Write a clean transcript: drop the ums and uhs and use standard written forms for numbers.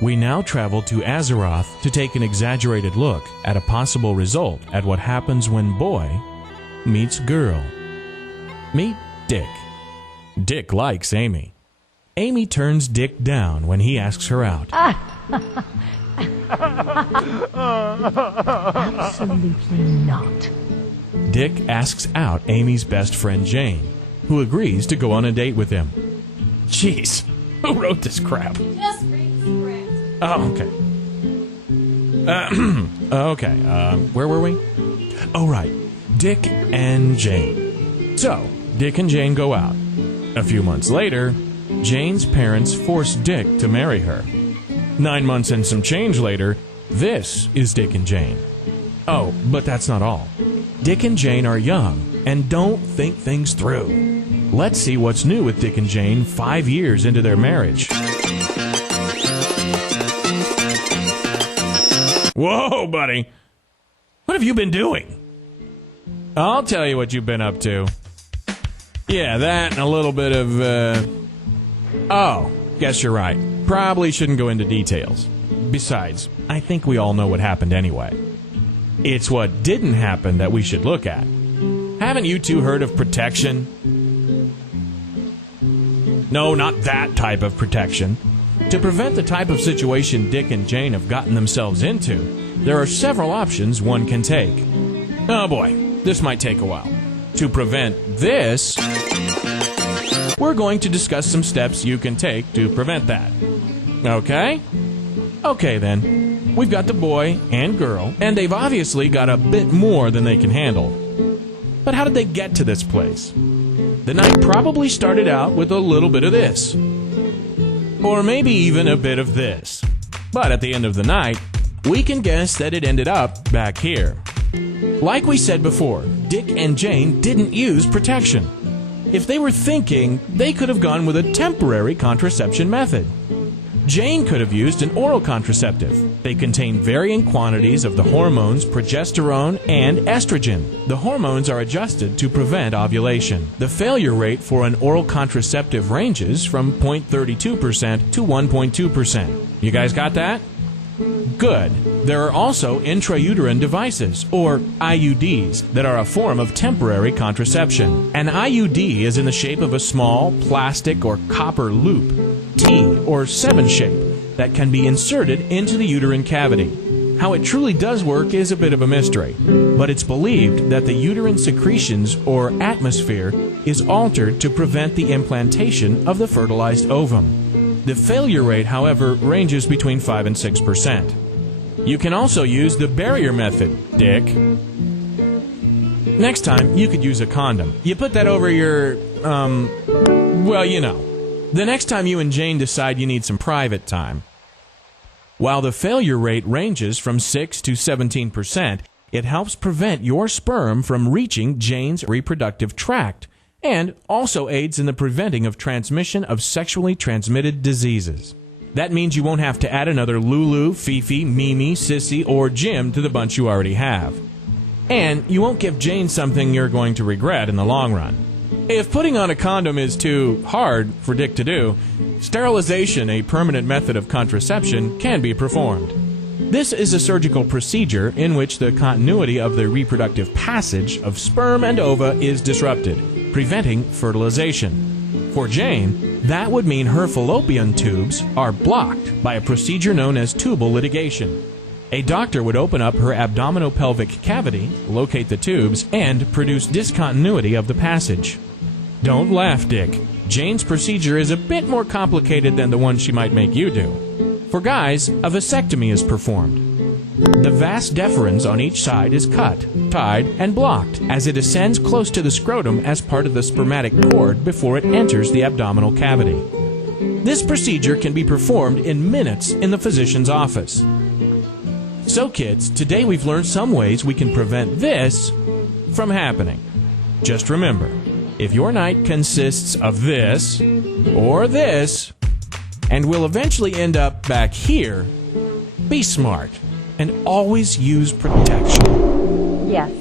We now travel to Azeroth to take an exaggerated look at a possible result at what happens when boy meets girl. Meet Dick. Dick likes Amy. Amy turns Dick down when he asks her out. Absolutely not. Dick asks out Amy's best friend Jane, who agrees to go on a date with him. Jeez, who wrote this crap? Just read the script. Oh, okay. Where were we? Oh, right. Dick and Jane. So, Dick and Jane go out. A few months later, Jane's parents force Dick to marry her. 9 months and some change later, this is Dick and Jane. Oh, but that's not all. Dick and Jane are young and don't think things through. Let's see what's new with Dick and Jane 5 years into their marriage. Whoa, buddy. What have you been doing? I'll tell you what you've been up to. Yeah, that and a little bit of, Oh, guess you're right. Probably shouldn't go into details. Besides, I think we all know what happened anyway. It's what didn't happen that we should look at. Haven't you two heard of protection? No, not that type of protection. To prevent the type of situation Dick and Jane have gotten themselves into, there are several options one can take. Oh boy, this might take a while. To prevent this, we're going to discuss some steps you can take to prevent that. Okay? Okay then. We've got the boy and girl, and they've obviously got a bit more than they can handle. But how did they get to this place? The night probably started out with a little bit of this. Or maybe even a bit of this. But at the end of the night, we can guess that it ended up back here. Like we said before, Dick and Jane didn't use protection. If they were thinking, they could have gone with a temporary contraception method. Jane could have used an oral contraceptive. They contain varying quantities of the hormones progesterone and estrogen. The hormones are adjusted to prevent ovulation. The failure rate for an oral contraceptive ranges from 0.32% to 1.2%. You guys got that? Good. There are also intrauterine devices, or IUDs, that are a form of temporary contraception. An IUD is in the shape of a small plastic or copper loop, T or 7 shape, that can be inserted into the uterine cavity. How it truly does work is a bit of a mystery, but it's believed that the uterine secretions or atmosphere is altered to prevent the implantation of the fertilized ovum. The failure rate, however, ranges between 5 and 6%. You can also use the barrier method, Dick. Next time, you could use a condom. You put that over your, well, you know. The next time you and Jane decide you need some private time. While the failure rate ranges from 6 to 17%, it helps prevent your sperm from reaching Jane's reproductive tract, and also aids in the preventing of transmission of sexually transmitted diseases. That means you won't have to add another Lulu, Fifi, Mimi, Sissy, or Jim to the bunch you already have. And you won't give Jane something you're going to regret in the long run. If putting on a condom is too hard for Dick to do, sterilization, a permanent method of contraception, can be performed. This is a surgical procedure in which the continuity of the reproductive passage of sperm and ova is disrupted, preventing fertilization. For Jane, that would mean her fallopian tubes are blocked by a procedure known as tubal ligation. A doctor would open up her abdominopelvic cavity, locate the tubes, and produce discontinuity of the passage. Don't laugh, Dick. Jane's procedure is a bit more complicated than the one she might make you do. For guys, a vasectomy is performed. The vas deferens on each side is cut, tied, and blocked as it ascends close to the scrotum as part of the spermatic cord before it enters the abdominal cavity. This procedure can be performed in minutes in the physician's office. So kids, today we've learned some ways we can prevent this from happening. Just remember, if your night consists of this or this, and will eventually end up back here, be smart and always use protection. Yes.